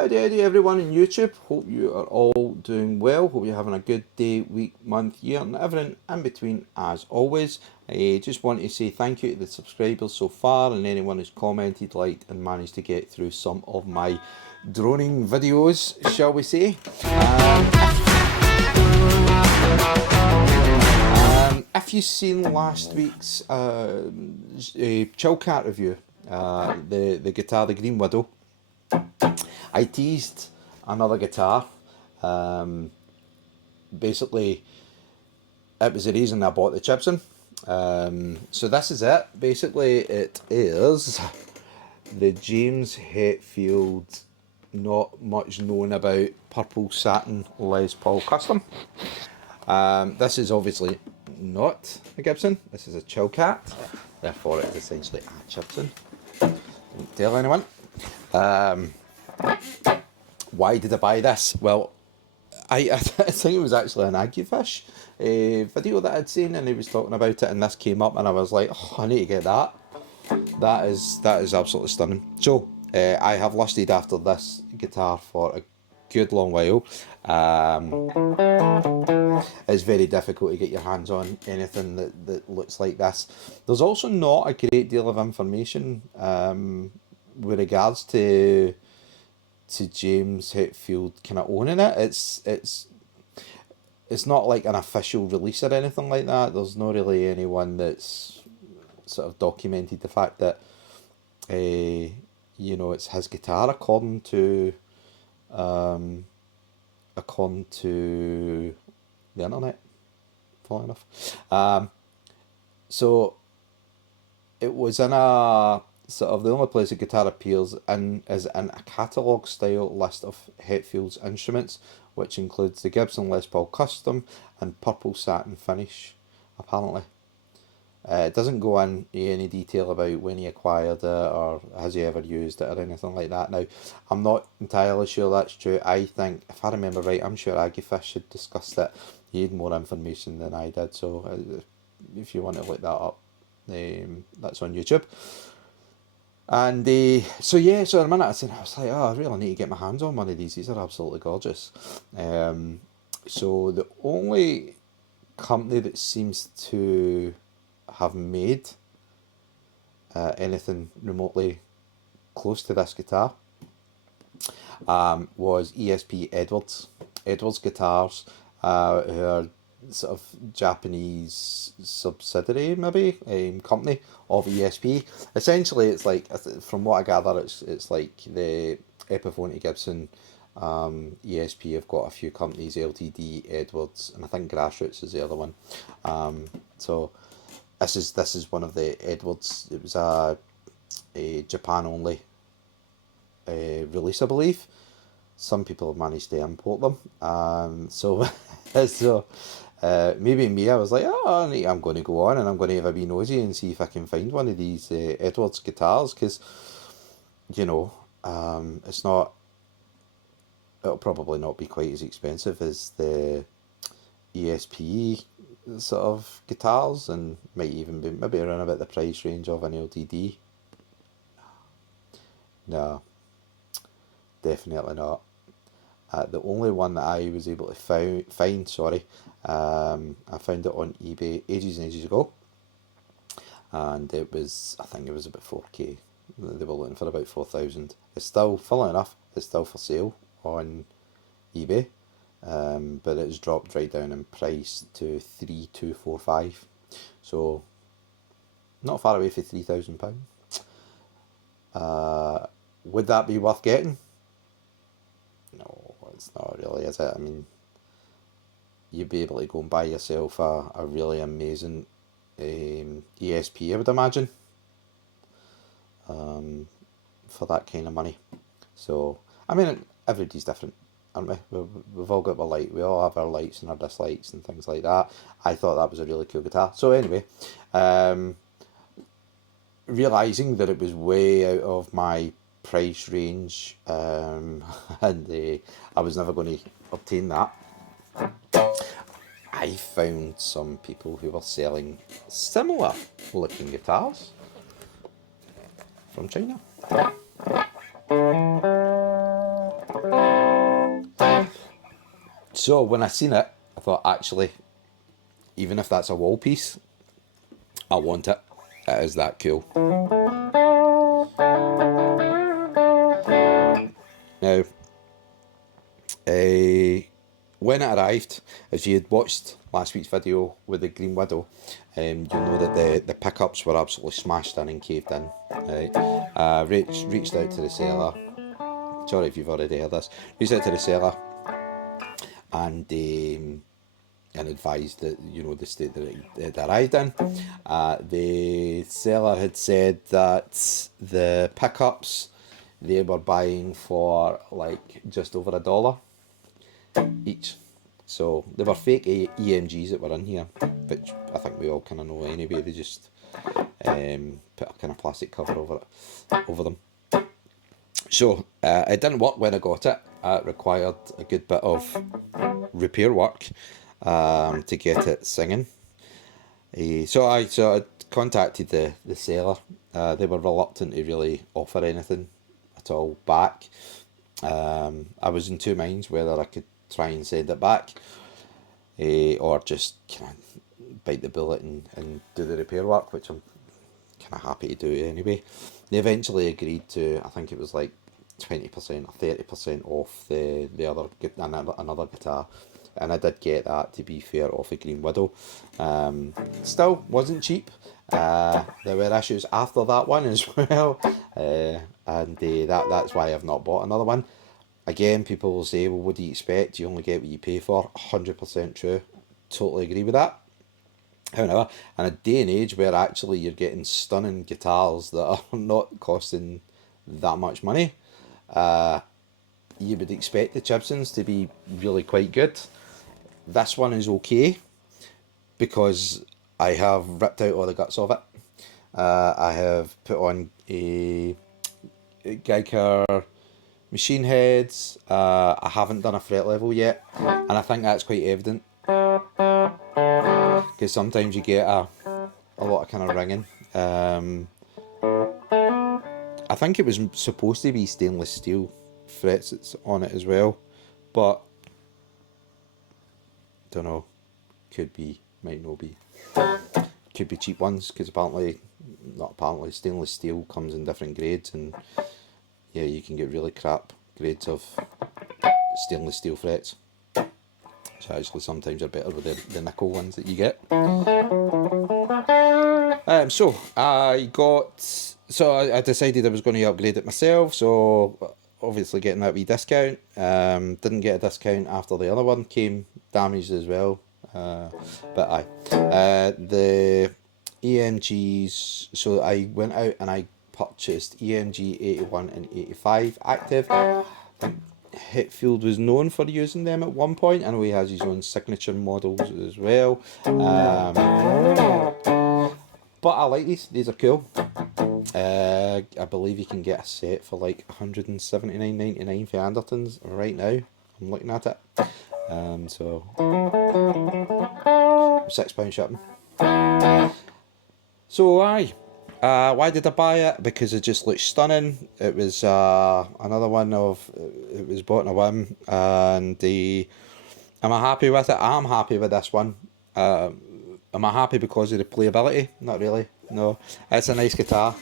Howdy everyone on YouTube. Hope you are all doing well. Hope you're having a good day, week, month, year, and everything in between as always. I just want to say thank you to the subscribers so far and anyone who's commented, liked, and managed to get through some of my droning videos, shall we say. If you've seen last week's Chillcat review, the guitar, the Green Widow, I teased another guitar. Basically, it was the reason I bought the Gibson. So this is it. Basically, it is the James Hetfield, not much known about, purple satin Les Paul Custom. This is obviously not a Gibson. This is a Chillcat. Therefore, it is essentially a Gibson. Don't tell anyone. Why did I buy this? Well, I think it was actually an Aguifish video that I'd seen, and he was talking about it, and this came up, and I was like, oh, I need to get that. That is absolutely stunning. So I have lusted after this guitar for a good long while. It's very difficult to get your hands on anything that looks like this. There's also not a great deal of information with regards to James Hetfield kind of owning it. It's not like an official release or anything like that. There's not really anyone that's sort of documented the fact that it's his guitar according to the internet, funnily enough. So it was in a sort of, the only place the guitar appears in is in a catalogue style list of Hetfield's instruments, which includes the Gibson Les Paul Custom and purple satin finish, apparently. It doesn't go into any detail about when he acquired it or has he ever used it or anything like that. Now, I'm not entirely sure that's true. I think, if I remember right, I'm sure Aguifish had discussed it. He had more information than I did, so if you want to look that up, that's on YouTube. And so in a minute I was like, oh, I really need to get my hands on one of these. These are absolutely gorgeous. So the only company that seems to have made anything remotely close to this guitar was ESP Edwards. Edwards Guitars, who are sort of Japanese subsidiary, maybe, company of ESP. Essentially, it's like, from what I gather, it's like the Epiphone Gibson. ESP have got a few companies, LTD, Edwards, and I think Grassroots is the other one. So this is one of the Edwards. It was a Japan only release, I believe. Some people have managed to import them. So maybe me, I was like, oh, I'm going to go on and I'm going to have a wee nosy and see if I can find one of these Edwards guitars, because it's not. It'll probably not be quite as expensive as the ESP sort of guitars, and might even be maybe around about the price range of an LTD. No, definitely not. The only one that I was able to find, I found it on eBay ages and ages ago, and I think it was about 4K. They were looking for about 4,000. It's still, funnily enough, it's still for sale on eBay, but it's dropped right down in price to 3,245. So not far away for £3,000. Would that be worth getting? No, it's not really, is it? I mean, you'd be able to go and buy yourself a really amazing ESP, I would imagine, for that kind of money. So, I mean, everybody's different, aren't we? We've all got we all have our likes and our dislikes and things like that. I thought that was a really cool guitar. So anyway, realising that it was way out of my price range, and I was never going to obtain that, I found some people who were selling similar looking guitars from China. So when I seen it, I thought, actually, even if that's a wall piece, I want it. It is that cool. Now, when it arrived, if you had watched last week's video with the Green Widow, you'll know that the pickups were absolutely smashed in and caved in. Right? Reached out to the seller. Sorry if you've already heard this. Reached out to the seller and advised that, you know, the state that it arrived in. The seller had said that the pickups they were buying for like just over $1 each. So they were fake EMGs that were in here, which I think we all kind of know anyway. They just put a kind of plastic cover over them. So it didn't work when I got it. It required a good bit of repair work to get it singing. So I contacted the seller. They were reluctant to really offer anything at all back. I was in two minds whether I could try and send it back or just kind of bite the bullet and do the repair work, which I'm kind of happy to do anyway. They eventually agreed to, I think it was like 20% or 30% off the other another guitar, and I did get that, to be fair, off the Green Widow. Still wasn't cheap. There were issues after that one as well, and that's why I've not bought another one. Again, people will say, well, what do you expect? You only get what you pay for. 100% true. Totally agree with that. However, in a day and age where actually you're getting stunning guitars that are not costing that much money, you would expect the Gibsons to be really quite good. This one is okay because I have ripped out all the guts of it. I have put on a Geiger machine heads. I haven't done a fret level yet, and I think that's quite evident because sometimes you get a lot of kind of ringing. I think it was supposed to be stainless steel frets that's on it as well, but don't know, could be, might not be, could be cheap ones, because apparently stainless steel comes in different grades, and yeah, you can get really crap grades of stainless steel frets. So actually sometimes they're better with the nickel ones that you get. So I decided I was going to upgrade it myself, so obviously getting that wee discount. Didn't get a discount after the other one came damaged as well. But the EMGs, so I went out and I purchased EMG 81 and 85 active. I think Hetfield was known for using them at one point. I know he has his own signature models as well. But I like these. These are cool. I believe you can get a set for like $179.99 for Andertons right now. I'm looking at it. So £6 shipping. So why did I buy it? Because it just looked stunning. It was another one of, it was bought in a whim, and am I happy with it? I'm happy with this one. Am I happy because of the playability? Not really. No, it's a nice guitar.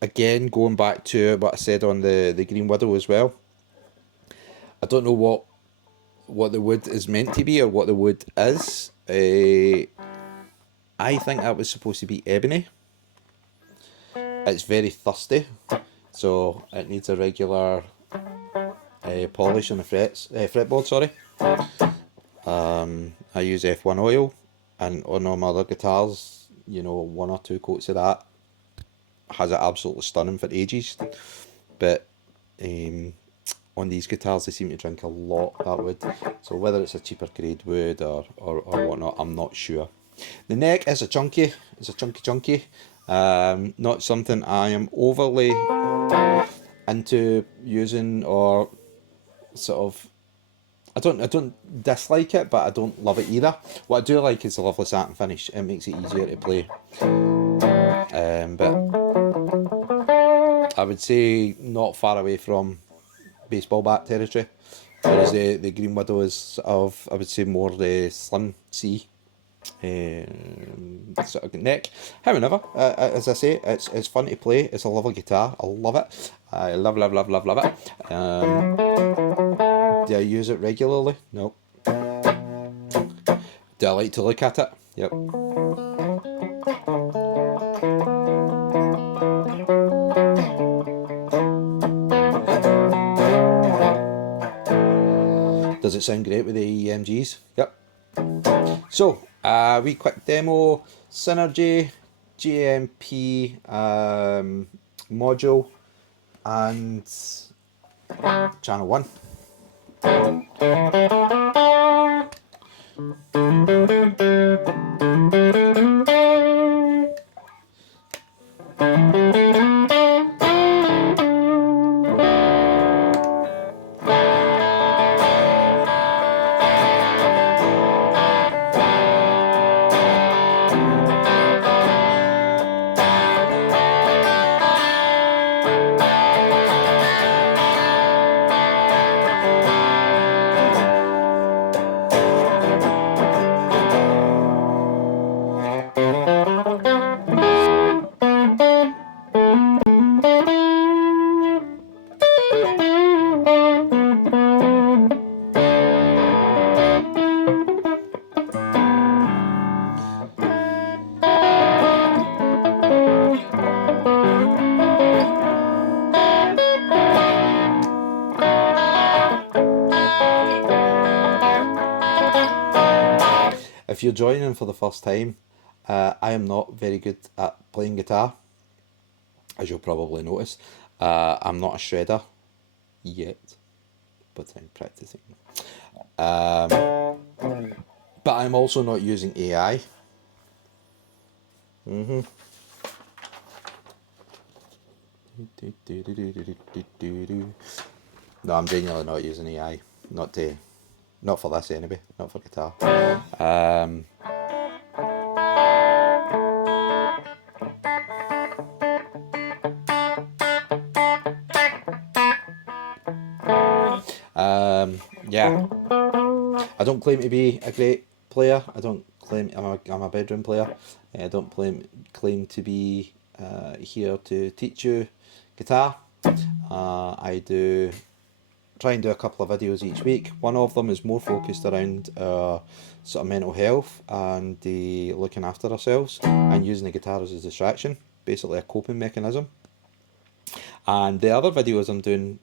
Again, going back to what I said on the Green Widow as well. I don't know what the wood is meant to be or what the wood is. I think that was supposed to be ebony. It's very thirsty, so it needs a regular polish on the fretboard. Sorry. I use F1 oil, and on all my other guitars, you know, 1 or 2 coats of that has it absolutely stunning for ages. But on these guitars, they seem to drink a lot of that wood. So whether it's a cheaper grade wood or whatnot, I'm not sure. The neck is a chunky. It's a chunky. Not something I am overly into using, or sort of. I don't dislike it, but I don't love it either. What I do like is the lovely satin finish. It makes it easier to play. But I would say not far away from baseball bat territory. whereas the Green Widow is sort of, I would say, more the slim C sort of neck. However, as I say, it's fun to play. It's a lovely guitar. I love it. I love it. Do I use it regularly? No. Do I like to look at it? Yep. Does it sound great with the EMGs? Yep. So, wee quick demo, Synergy, GMP module, and channel 1. If you're joining for the first time, I am not very good at playing guitar, as you'll probably notice. I'm not a shredder yet, but I'm practicing. But I'm also not using AI. No, I'm genuinely not using AI. Not for this anyway, not for guitar. Yeah, I don't claim to be a great player. I don't claim I'm a bedroom player. I don't claim to be here to teach you guitar. I do try and do a couple of videos each week. One of them is more focused around sort of mental health and the looking after ourselves and using the guitar as a distraction, basically a coping mechanism. And the other videos I'm doing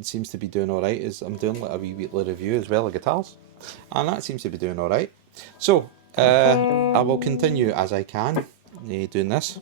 seems to be doing alright is I'm doing like a wee weekly review as well of guitars, and that seems to be doing alright. So I will continue as I can doing this.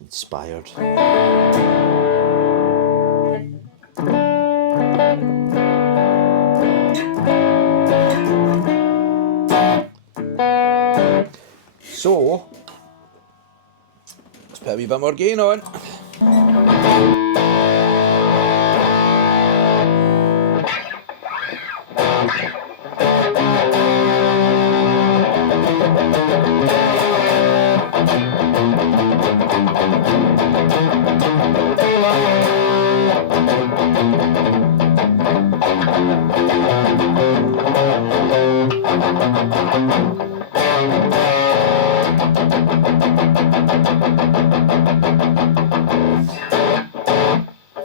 Inspired. So let's put a wee bit more gain on.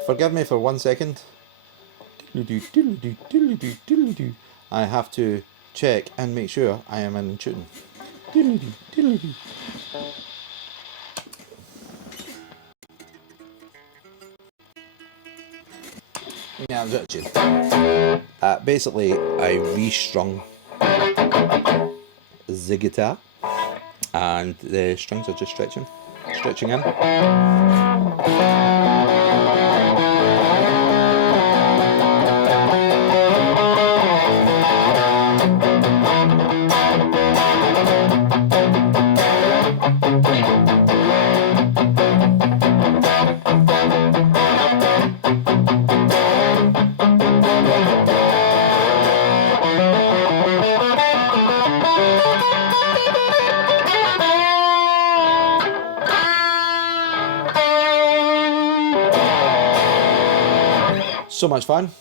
Forgive me for 1 second. I have to check and make sure I am in tune. Yeah, I'm out of tune. Basically, I restrung the guitar and the strings are just stretching. stretching in. So much fun.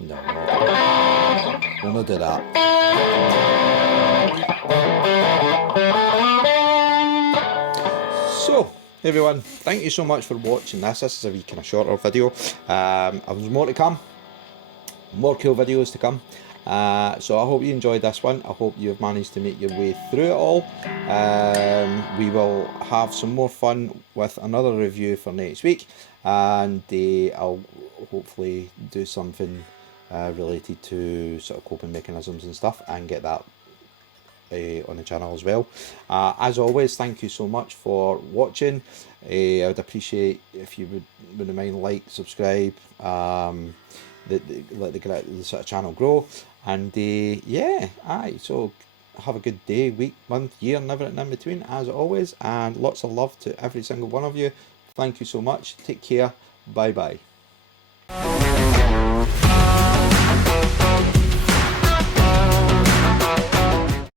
No, we'll not do that. So, everyone, thank you so much for watching this. This is a wee kind of shorter video. There's more to come, more cool videos to come. So I hope you enjoyed this one. I hope you've managed to make your way through it all. We will have some more fun with another review for next week, and I'll hopefully do something related to sort of coping mechanisms and stuff, and get that on the channel as well. As always, thank you so much for watching. I would appreciate if you wouldn't mind subscribe, let the sort of channel grow, and yeah, so have a good day, week, month, year, and everything in between, as always, and lots of love to every single one of you. Thank you so much. Take care. Bye bye.